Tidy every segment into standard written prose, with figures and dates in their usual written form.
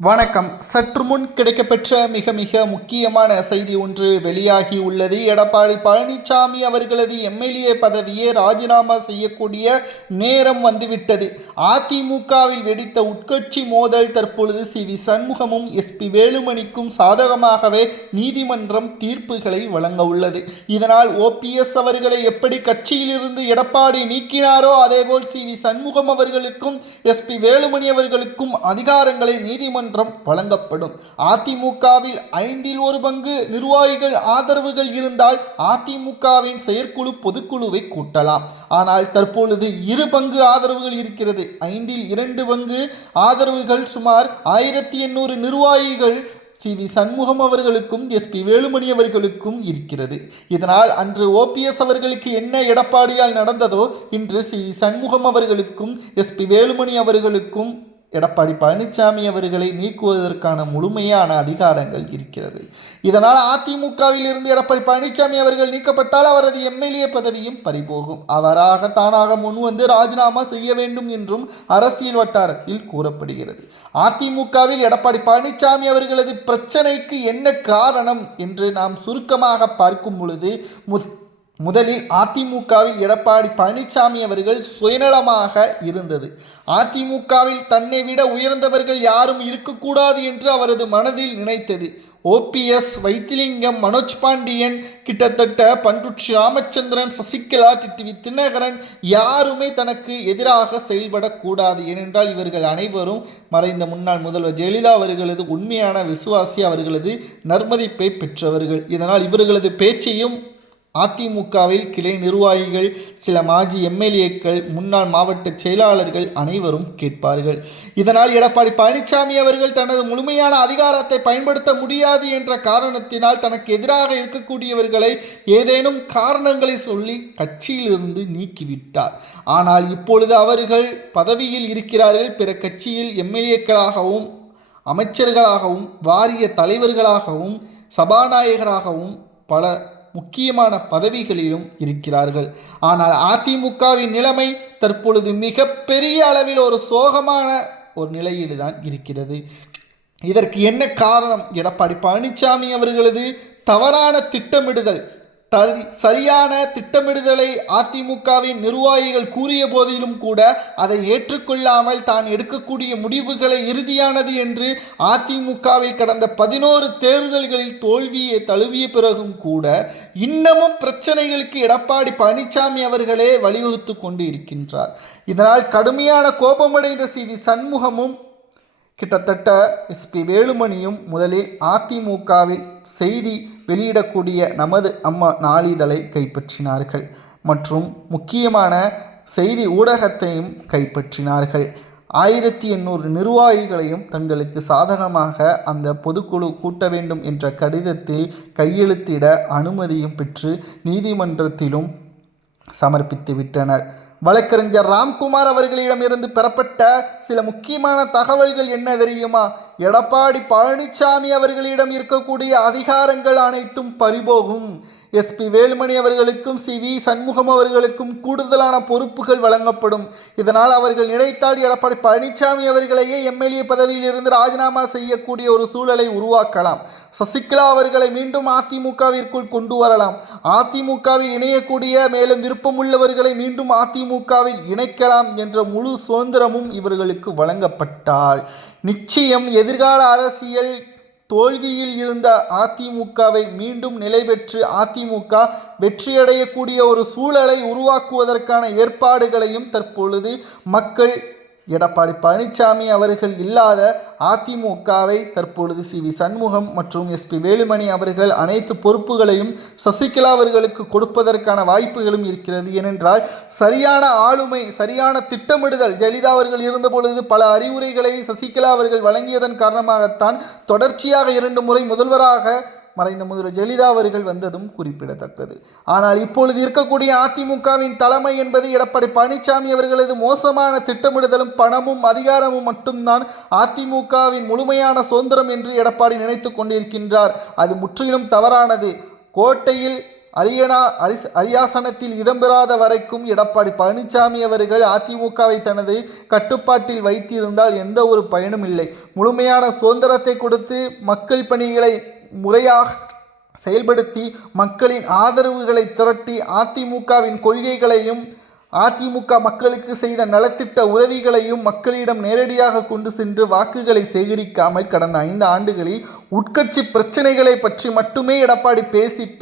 வணக்கம். சற்று முன் கிடைக்கப்பெற்ற மிக மிக முக்கியமான செய்தி ஒன்று வெளியாகி உள்ளது. எடப்பாடி பழனிசாமி அவர்களது எம்எல்ஏ பதவியை ராஜினாமா செய்யக்கூடிய நேரம் வந்துவிட்டது. அதிமுகவில் வெடித்த உட்கட்சி மோதல் தற்பொழுது சி.வி. சண்முகமும் எஸ்.பி. வேலுமணிக்கும் சாதகமாகவே நீதிமன்றம் தீர்ப்புகளை வழங்க உள்ளது. இதனால் ஓபிஎஸ் அவர்களை எப்படி கட்சியிலிருந்து எடப்பாடி நீக்கினாரோ அதேபோல் சி.வி. சண்முகம் அவர்களுக்கும் எஸ்.பி. வேலுமணி அவர்களுக்கும் அதிகாரங்களை நீதிமன்றம் வழங்கப்படும். அதிமுகவில் 1/5 நிர்வாகிகள் ஆதரவுகள் இருந்தால் அதிமுகவின் செயற்குழு பொதுக்குழுவை கூட்டலாம். ஆனால் தற்பொழுது 2 ஆதரவுகள் இருக்கிறது. 2 ஆதரவுகள் சுமார் 1800 நிர்வாகிகள் சி.வி. சண்முகம் அவர்களுக்கும் எஸ்.பி. வேலுமணி அவர்களுக்கும் இருக்கிறது. இதனால் அன்று ஓபிஎஸ் அவர்களுக்கு என்ன எடப்பாடியால் நடந்ததோ இன்று சி.வி. சண்முகம் அவர்களுக்கும் எஸ்.பி. வேலுமணி அவர்களுக்கும் எடப்பாடி பழனிசாமி அவர்களை நீக்குவதற்கான முழுமையான அதிகாரங்கள் இருக்கிறது. இதனால் அதிமுகவில் இருந்து எடப்பாடி பழனிசாமி அவர்கள் நீக்கப்பட்டால் அவரது எம்எல்ஏ பதவியும் பறிபோகும். அவராக தானாக முன்வந்து ராஜினாமா செய்ய வேண்டும் என்றும் அரசியல் வட்டாரத்தில் கூறப்படுகிறது. அதிமுகவில் எடப்பாடி பழனிசாமி அவர்களது பிரச்சனைக்கு என்ன காரணம் என்று நாம் சுருக்கமாக பார்க்கும் பொழுது முதலில் அதிமுகவில் எடப்பாடி பழனிசாமி அவர்கள் சுயநலமாக இருந்தது. அதிமுகவில் தன்னை விட உயர்ந்தவர்கள் யாரும் இருக்கக்கூடாது என்று அவரது மனதில் நினைத்தது. ஓபிஎஸ், வைத்திலிங்கம், மனோஜ் பாண்டியன், கிட்டத்தட்ட பண்ருட்டி ராமச்சந்திரன், சசிகலா, டிடிவி தினகரன் யாருமே தனக்கு எதிராக செயல்படக்கூடாது. ஏனென்றால் இவர்கள் அனைவரும் மறைந்த முன்னாள் முதல்வர் ஜெயலலிதா அவர்களது உண்மையான விசுவாசி, அவர்களது நன்மதிப்பை பெற்றவர்கள். இதனால் இவர்களது பேச்சையும் அதிமுகவில் கிளை நிர்வாகிகள், சில மாஜி எம்எல்ஏக்கள், முன்னாள் மாவட்ட செயலாளர்கள் அனைவரும் கேட்பார்கள். இதனால் எடப்பாடி பழனிசாமி அவர்கள் தனது முழுமையான அதிகாரத்தை பயன்படுத்த முடியாது என்ற காரணத்தினால் தனக்கு எதிராக இருக்கக்கூடியவர்களை ஏதேனும் காரணங்களை சொல்லி கட்சியிலிருந்து நீக்கிவிட்டார். ஆனால் இப்பொழுது அவர்கள் பதவியில் இருக்கிறார்கள். பிற கட்சியில் எம்எல்ஏக்களாகவும் அமைச்சர்களாகவும் வாரிய தலைவர்களாகவும் சபாநாயகராகவும் பல முக்கியமான பதவிகளிலும் இருக்கிறார்கள். ஆனால் அதிமுகவின் நிலைமை தற்பொழுது மிக பெரிய அளவில் ஒரு சோகமான ஒரு நிலையில்தான் இருக்கிறது. இதற்கு என்ன காரணம்? எடப்பாடி பழனிசாமி அவர்களது தவறான திட்டமிடுதல். சரியான திட்டமிடுதலை அதிமுகவின் நிர்வாகிகள் கூறிய போதிலும் கூட அதை ஏற்றுக்கொள்ளாமல் தான் எடுக்கக்கூடிய முடிவுகளை இறுதியானது என்று அதிமுகவில் கடந்த 11 தேர்தல்களில் தோல்வியை தழுவிய பிறகும் கூட இன்னமும் பிரச்சனைகளுக்கு எடப்பாடி பழனிசாமி அவர்களே வழிவகுத்து கொண்டு இருக்கின்றார். இதனால் கடுமையான கோபமடைந்த சி.வி. சண்முகமும் கிட்டத்தட்ட எஸ்.பி. வேலுமணியும் முதலில் அதிமுகவில் செய்தி வெளியிடக்கூடிய நமது அம்மா நாளிதழை கைப்பற்றினார்கள் மற்றும் முக்கியமான செய்தி ஊடகத்தையும் கைப்பற்றினார்கள். 1800 நிர்வாகிகளையும் தங்களுக்கு சாதகமாக அந்த பொதுக்குழு கூட்ட வேண்டும் என்ற கடிதத்தில் கையெழுத்திட அனுமதியும் பெற்று நீதிமன்றத்திலும் சமர்ப்பித்து விட்டனர். வழக்கறிஞர் ராம்குமார் அவர்களிடமிருந்து பெறப்பட்ட சில முக்கியமான தகவல்கள் என்ன தெரியுமா? எடப்பாடி பழனிசாமி அவர்களிடம் இருக்கக்கூடிய அதிகாரங்கள் அனைத்தும் பறிபோகும். எஸ்.பி. வேலுமணி அவர்களுக்கும் சி.வி. சண்முகம் அவர்களுக்கும் கூடுதலான பொறுப்புகள் வழங்கப்படும். இதனால் அவர்கள் நினைத்தால் எடப்பாடி பழனிசாமி அவர்களையே எம்எல்ஏ பதவியில் இருந்து ராஜினாமா செய்யக்கூடிய ஒரு சூழலை உருவாக்கலாம். சசிகலா அவர்களை மீண்டும் அதிமுகவிற்குள் கொண்டு வரலாம். அதிமுகவில் இணையக்கூடிய மேலும் விருப்பமுள்ளவர்களை மீண்டும் அதிமுகவில் இணைக்கலாம் என்ற முழு சுதந்திரமும் இவர்களுக்கு வழங்கப்பட்டால் நிச்சயம் எதிர்கால அரசியல் தோல்வியில் இருந்த அதிமுகவை மீண்டும் நிலை பெற்று அதிமுக வெற்றியடையக்கூடிய ஒரு சூழலை உருவாக்குவதற்கான ஏற்பாடுகளையும் தற்பொழுது மக்கள் எடப்பாடி பழனிசாமி அவர்கள் இல்லாத அதிமுகவை தற்பொழுது சி.வி. சண்முகம் மற்றும் எஸ்.பி. வேலுமணி அவர்கள் அனைத்து பொறுப்புகளையும் சசிகலா அவர்களுக்கு கொடுப்பதற்கான வாய்ப்புகளும் இருக்கிறது. ஏனென்றால் சரியான ஆளுமை, சரியான திட்டமிடுதல் ஜெயலலிதா அவர்கள் இருந்த பொழுது பல அறிவுரைகளை சசிகலா அவர்கள் வழங்கியதன் காரணமாகத்தான் தொடர்ச்சியாக 2 முறை முதல்வராக மறைந்த முதல்வர் ஜெயலலிதா அவர்கள் வந்ததும் குறிப்பிடத்தக்கது. ஆனால் இப்பொழுது இருக்கக்கூடிய அதிமுகவின் தலைமை என்பது எடப்பாடி பழனிசாமி அவர்களது மோசமான திட்டமிடுதலும் பணமும் அதிகாரமும் மட்டும்தான் அதிமுகவின் முழுமையான சுதந்திரம் என்று எடப்பாடி நினைத்து கொண்டிருக்கின்றார். அது முற்றிலும் தவறானது. கோட்டையில் அரியாசனத்தில் இடம்பெறாத வரைக்கும் எடப்பாடி பழனிசாமி அவர்கள் அதிமுகவை தனது கட்டுப்பாட்டில் வைத்திருந்தால் எந்த ஒரு பயனும் இல்லை. முழுமையான சுதந்திரத்தை கொடுத்து மக்கள் பணிகளை முறையாக செயல்படுத்தி மக்களின் ஆதரவுகளை திரட்டி அதிமுகவின் கொள்கைகளையும் அதிமுக மக்களுக்கு செய்த நலத்திட்ட உதவிகளையும் மக்களிடம் நேரடியாக கொண்டு சென்று வாக்குகளை சேகரிக்காமல் கடந்த 5 ஆண்டுகளில் உட்கட்சி பிரச்சனைகளை பற்றி மட்டுமே எடப்பாடி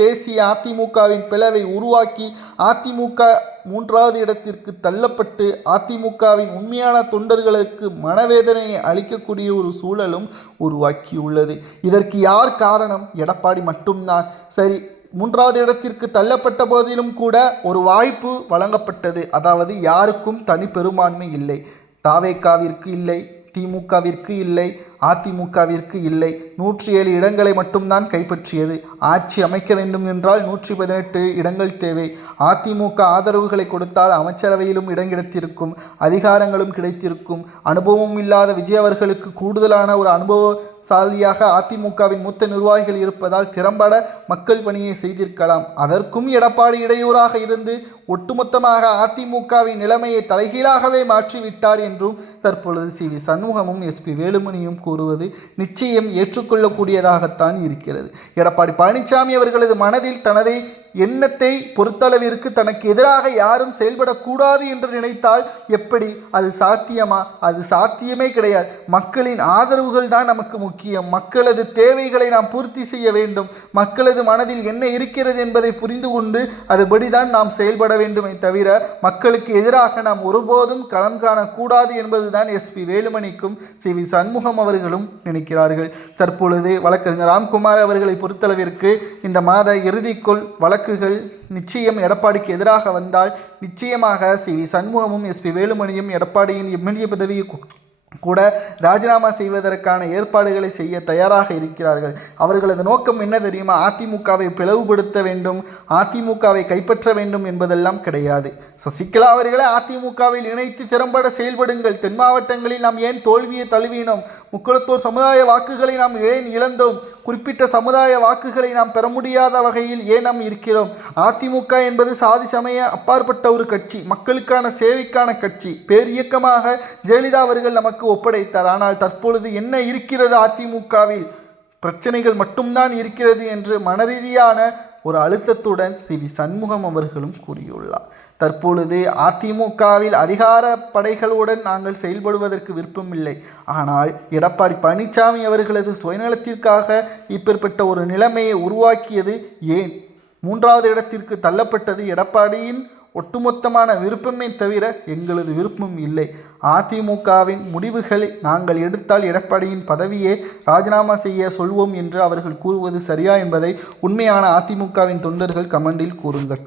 பேசி அதிமுகவின் பிளவை உருவாக்கி அதிமுக 3வது இடத்திற்கு தள்ளப்பட்டு அதிமுகவின் உண்மையான தொண்டர்களுக்கு மனவேதனையை அளிக்கக்கூடிய ஒரு சூழலும் உருவாக்கியுள்ளது. இதற்கு யார் காரணம்? எடப்பாடி மட்டும்தான். சரி, 3வது இடத்திற்கு தள்ளப்பட்ட போதிலும் கூட ஒரு வாய்ப்பு வழங்கப்பட்டது. அதாவது யாருக்கும் தனி பெரும்பான்மை இல்லை. தாவேகாவிற்கு இல்லை, திமுகவிற்கு இல்லை, அதிமுகவிற்கு இல்லை. 107 இடங்களை மட்டும்தான் கைப்பற்றியது. ஆட்சி அமைக்க வேண்டும் என்றால் 118 இடங்கள் தேவை. அதிமுக ஆதரவுகளை கொடுத்தால் அமைச்சரவையிலும் இடம் கிடைத்திருக்கும், அதிகாரங்களும் கிடைத்திருக்கும். அனுபவம் இல்லாத விஜய் அவர்களுக்கு கூடுதலான ஒரு அனுபவசாலியாக அதிமுகவின் மூத்த நிர்வாகிகள் இருப்பதால் திறம்பட மக்கள் பணியை செய்திருக்கலாம். அதற்கும் எடப்பாடி இடையூறாக இருந்து ஒட்டுமொத்தமாக அதிமுகவின் நிலைமையை தலைகீழாகவே மாற்றிவிட்டார் என்றும் தற்பொழுது சி.வி. சண்முகமும் எஸ்.பி. வேலுமணியும் கூறுவது நிச்சயம் ஏற்றுக்கொள்ளக்கூடியதாகத்தான் இருக்கிறது. எடப்பாடி பழனிசாமி அவர்களது மனதில் தனது எண்ணத்தை பொறுத்தளவிற்கு தனக்கு எதிராக யாரும் செயல்படக்கூடாது என்று நினைத்தால் எப்படி? அது சாத்தியமா? அது சாத்தியமே கிடையாது. மக்களின் ஆதரவுகள் தான் நமக்கு முக்கியம். மக்களது தேவைகளை நாம் பூர்த்தி செய்ய வேண்டும். மக்களது மனதில் என்ன இருக்கிறது என்பதை புரிந்து கொண்டு அதுபடிதான் நாம் செயல்பட வேண்டுமே தவிர மக்களுக்கு எதிராக நாம் ஒருபோதும் களம் காணக்கூடாது என்பதுதான் எஸ்.பி. வேலுமணிக்கும் சி.வி. சண்முகம் அவர்களும் நினைக்கிறார்கள். தற்பொழுது வழக்கறிஞர் ராம்குமார் அவர்களை பொறுத்தளவிற்கு இந்த மாத இறுதிக்குள் வழக்குகள் நிச்சயம் எடப்பாடிக்கு எதிராக வந்தால் நிச்சயமாக சி.வி. சண்முகமும் எஸ்.பி. வேலுமணியும் எடப்பாடியின் எம்எல்ஏ பதவியை கூட ராஜினாமா செய்வதற்கான ஏற்பாடுகளை செய்ய தயாராக இருக்கிறார்கள். அவர்களது நோக்கம் என்ன தெரியுமா? அதிமுகவை பிளவுபடுத்த வேண்டும், அதிமுகவை கைப்பற்ற வேண்டும் என்பதெல்லாம் கிடையாது. சசிகலா அவர்களை அதிமுகவில் இணைத்து திறம்பட செயல்படுங்கள். தென் மாவட்டங்களில் நாம் ஏன் தோல்வியை தழுவினோம்? முக்குளத்தோர் சமுதாய வாக்குகளை நாம் ஏன் இழந்தோம்? குறிப்பிட்ட சமுதாய வாக்குகளை நாம் பெற முடியாத வகையில் ஏன் நாம் இருக்கிறோம்? அதிமுக என்பது சாதி சமய அப்பாற்பட்ட ஒரு கட்சி, மக்களுக்கான சேவைக்கான கட்சி. பேரியக்கமாக ஜெயலலிதா அவர்கள் நமக்கு ஒப்படைத்தார். ஆனால் தற்பொழுது என்ன இருக்கிறது? அதிமுகவில் பிரச்சனைகள் மட்டும்தான் இருக்கிறது என்று மனரீதியான ஒரு அழுத்தத்துடன் சி.வி. சண்முகம் அவர்களும் கூறியுள்ளார். தற்பொழுது அதிமுகவில் அதிகார படைகளுடன் நாங்கள் செயல்படுவதற்கு விருப்பமில்லை. ஆனால் எடப்பாடி பழனிசாமி அவர்களது சுயநலத்திற்காக இப்பேற்பட்ட ஒரு நிலைமையை உருவாக்கியது ஏன்? 3வது இடத்திற்கு தள்ளப்பட்டது எடப்பாடியின் ஒட்டுமொத்தமான விருப்பமே தவிர எங்களது விருப்பம் இல்லை. அதிமுகவின் முடிவுகளை நாங்கள் எடுத்தால் எடப்பாடியின் பதவியை ராஜினாமா செய்ய சொல்வோம் என்று அவர்கள் கூறுவது சரியா என்பதை உண்மையான அதிமுகவின் தொண்டர்கள் கமெண்டில் கூறுங்கள்.